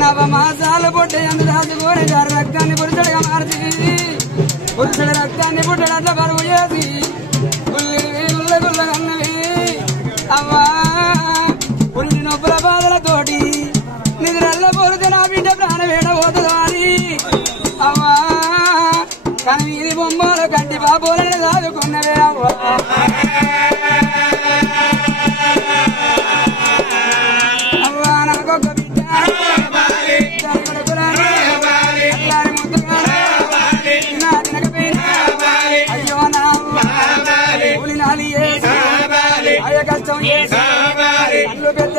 నవమాసాలు పుట్టే అందు దాచుకొని గారి రక్తాన్ని పురుషుడిగా మార్చి పురుషుడి రక్తాన్ని పుట్టడంలో బరువు చేసి గుల్ల గుల్ల కన్నవి అవ్వా పుల్లి నొప్పుల బాధలతోటి నిద్రల్ల పొరితే నా బిడ్డ ప్రాణం వేడబోతుందో అని అవ్వా కానీ ఇది బొమ్మలు కంటి బాబోలని దాదుకున్నవే అవ్వా అవ్వా నాకొక బిడ్డ అయ్యో నా పులినాలి అయ్య కష్టం అల్లు పెద్ద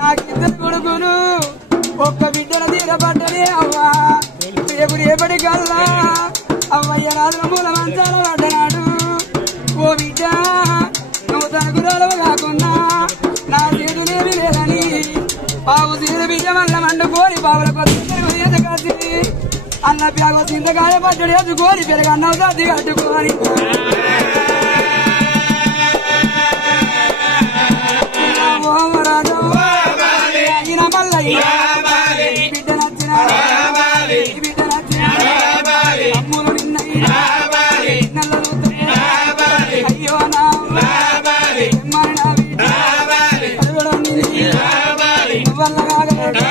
నాకిద్దరు కొడుకును ఒక్క బిడ్డల తీరబడ్డనే అవ్వా రేపటి కల్లా అవ్వయ్య రాత్రి మూల మంచాల పడ్డనాడు ఓ బిడ్డ నువ్వు తనకు రొడవ కాకుండా నా చేతులేమి లేదని పావు సీరు బిడ్డ మల్ల మండుకోని పావుల కొత్త కాసి అన్న ప్యాగో చింతకాయ పచ్చడి ఎత్తుకోని పెరగన్న సర్ది కట్టుకోని అయిన మల్లయ్య బిడ్డ నచ్చిన బిడ్డ నచ్చిన అమ్ములు నిన్నయ్య అయ్యో నా వల్ల కాగలడు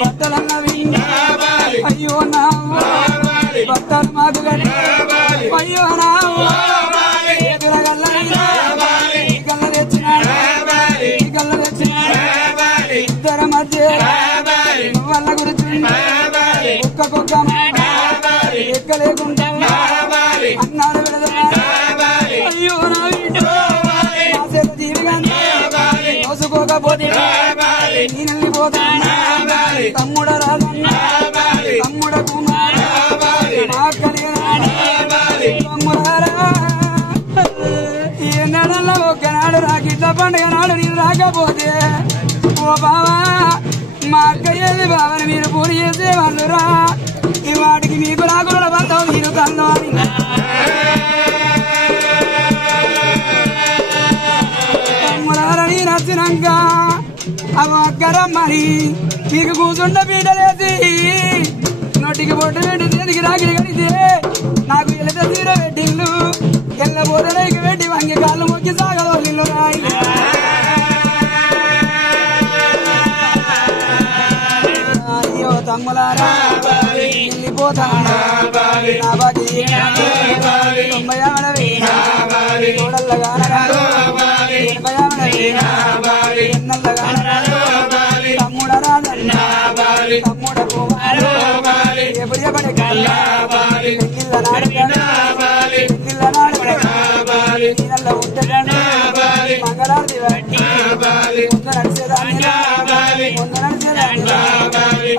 బట్టలన్నవి అయ్యో నా బట్టలు మాకు అయ్యో నా గల్ల తెచ్చినాడు గల్ల తెచ్చినాడు ఇద్దరు మధ్య వల్ల గురించి ఒక్కొక్క ఎక్కలేకుండా అన్నాడు అయ్యో నా మోసుకోకపోతే నేనెళ్ళిపోతాను తమ్ముడ రాజన్న తమ్ముడ కుమార తమ్ముడారా ఈ నెలల్లో ఒక్కనాడు రాకిట్ల పండుగ నాడు నేను రాకపోతే ఓ బావా మా అక్కయ్యేది బావని మీరు పూరి చేసేవాళ్ళురా ఈ వాటికి మీకు రాకుండా బంధం మీరు కన్ను అని తమ్ముడారని నచ్చినాక అవి అక్కరమ్మని మీకు కూర్చుంట పీటలేసి నోటికి బొట్టు పెట్టి చేతికి రాగిరి కడితే నాకు ఎల్లత తీర పెట్టిల్లు ఎల్లబోతలకి పెట్టి వంగి కాళ్ళు మొక్కి సాగలు రాయి అయ్యో తమ్ములారా వెళ్ళిపోతాను నా బాకి 90 చూడల్లగానరాడు 80 ఎన్నల్లగానరాడు తమ్ముడ రాజన్న తమ్ముడ కుమారు ఎప్పుడెప్పటి కల్లా పెళ్ళిళ్ళ నాడు నీళ్ళ ఉంటదండి మంగళారతి బట్టి ముందు నడిచేదాన్ని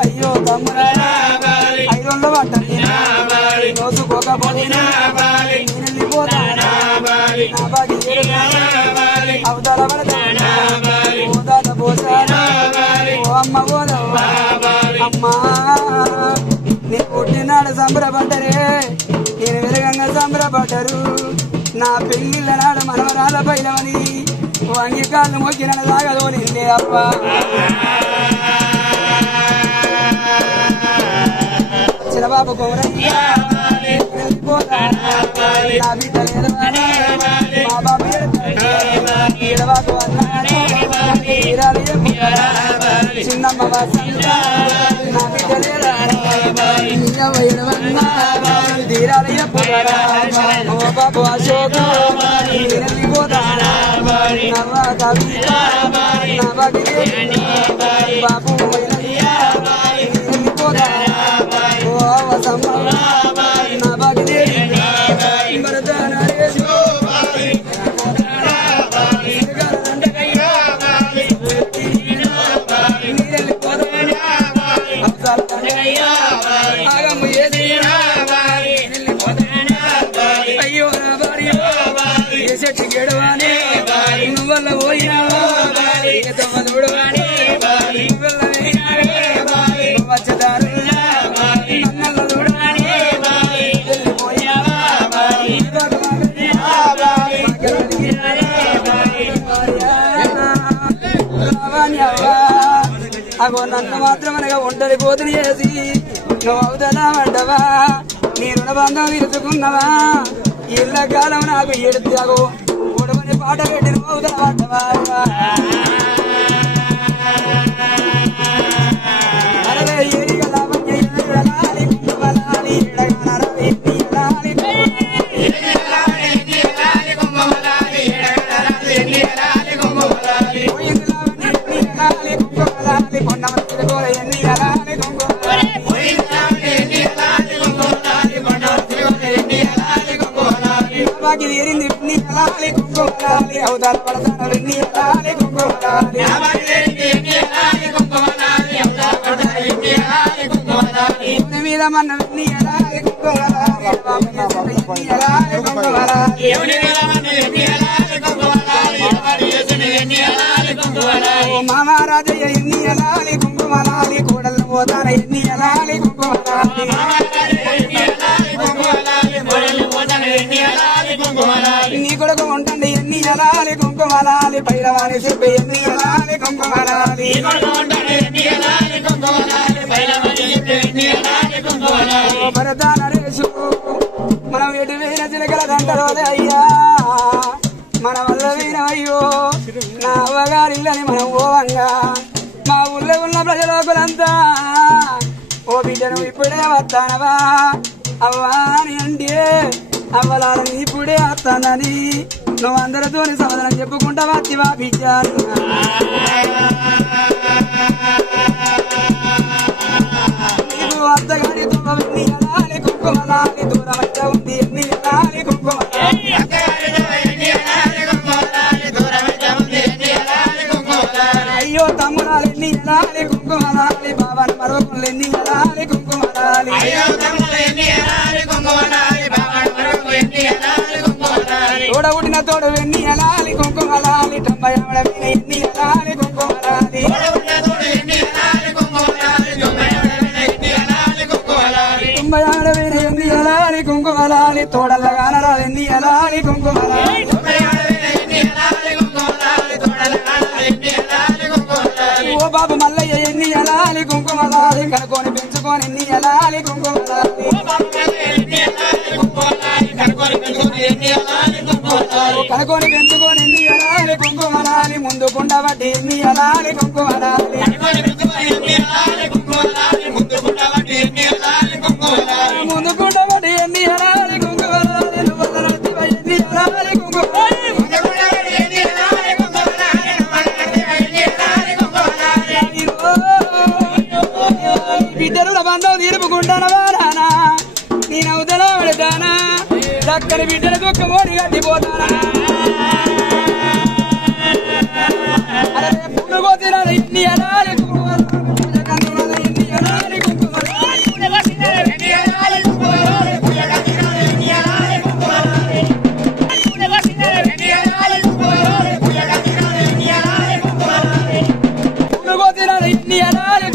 అయ్యో తమ్ముడ 5 రోజులు పట్టండి రోజుకోకపోతే నేనెళ్ళిపోతాను నా బాకి అవతల పడతాను పోతాత పోసాను ఓ అమ్మ పోదవ్వా అమ్మా నేను పుట్టినాడు సంబరపడ్డరే నేను విరగంగా సంబరపడ్డరు నా పెళ్ళిళ్ళ నాడు మనవరాల పైలవని వంగి కాళ్ళు మొక్కిన సాగదోలిందే అవ్వ బాబు కోరయ్యా నా బిడ్డలేదు మా బాబు ఎడవాకు చిన్నమ్మ నా బిడ్డలేదా తీరాలయ్య ఓ బాబు అశోక నవ్వ కవిత నా బాబు ఓ వసమ్మ నా బాగిదేవి మరదాన అయ్యో నా భార్య చెట్టు గెడవానే నువ్వల్ల పోయినావా తమ్ముడువాని వచ్చదారు నమ్మల్ల చూడవాని వెళ్ళిపోయావా అగో నన్ను మాత్రం అనగా ఒంటరి పోతుని చేసి నువ్వు అవుతానా అంటవా నీ రుణబంధం విరుచుకున్నావా ఇళ్ళ కాలం నాకు ఎడుతాగో ఉడమని పాట పెట్టి నువ్వు అవుతానా అంటవా అరే ఏరిగా లాభం చేయాలి కుంభమలాలి తీరింది నీ అలాలి కుంకుమలాలి అవతాల పడతాను నీ అలాలి కుంకుమలాలి మీద మన నీ అలాలి కుంకుమలాలి మామారాజయ్య ఎన్ని అలాలి కుంకుమలాలి కోడలు పోతాన ఎన్ని అలాలి కుంకుమలాలి నీ కొడుకు ఉంటుంది ఎన్ని అలాలి కుంకుమలాలి పైరవాణి చెప్పి ఎన్ని అలాలి కుంకుమలాలి భరత నరేషు మనం ఎటు వేయిన చిలకల దంటరోదే అయ్యా మన వల్ల వీణమయ్యో నా అవ్వగారిల్లని మనం ఓవంగా మా ఊళ్ళో ఉన్న ప్రజలోకులంతా ఓ బిడ్డను ఇప్పుడే వస్తానవా అవ్వా అని అంటే అవ్వలాలని ఇప్పుడే వస్తానని నువ్వు అందరితోని సమాధానం చెప్పుకుంటా వత్తివా బిడ్డ నీకు అత్తగారి ఎన్ని అలాలి కుంకుమలాలి దూరం వచ్చా ఉంది ఎన్ని అలాలి కుంకుమలాలి అయ్యో తమ్ముడాలు ఎన్ని ఎలాలి కుంకుమలాలి బాబాని మరొకళ్ళు ఎన్ని ఎలాలి కుంకుమలాలి తోడబుడిన తోడు ఎన్ని ఎలాలి కుంకుమలాలి తొంభై ఆవిడ మీద ఎన్ని ఎలాలి కుంకుమలాలి తొంభై ఆవిడ మీద ఎన్ని ఎలాలి కుంకుమలాలి తోడల్లగానరా ఎన్ని ఎలాలి కుంకుమలాలి ఓ బాబు మల్లయ్య ఎన్ని ఎలాలి కుంకుమలాలి కనుకొని పెంచుకొని ఎన్ని ఎలాలి కుంకుమలాలి కనుకొని పెంచుకొని ఎన్ని ఎలాలి కుంకుమలాలి ముందు కుండబట్టి ఎన్ని ఎలాలి కుంకుమలాలి ముందు కుండబట్టి ఎన్ని ఎలాలి కుంకుమలాలి నువ్వు ఎన్ని ఎలాలి కుంకుమలాలి బిడ్డరుల బంధం తీర్పుకుంటానవా నానా నేను అవతల పెడతానా దక్కని బిడ్డల దుఃఖ ఓడి గట్టిపోతానా అరే పులుగో తినాల ఎన్ని ఎలాలి ఎన్ని ఎలాలి పులుగో తినాల ఎన్ని ఎలాలి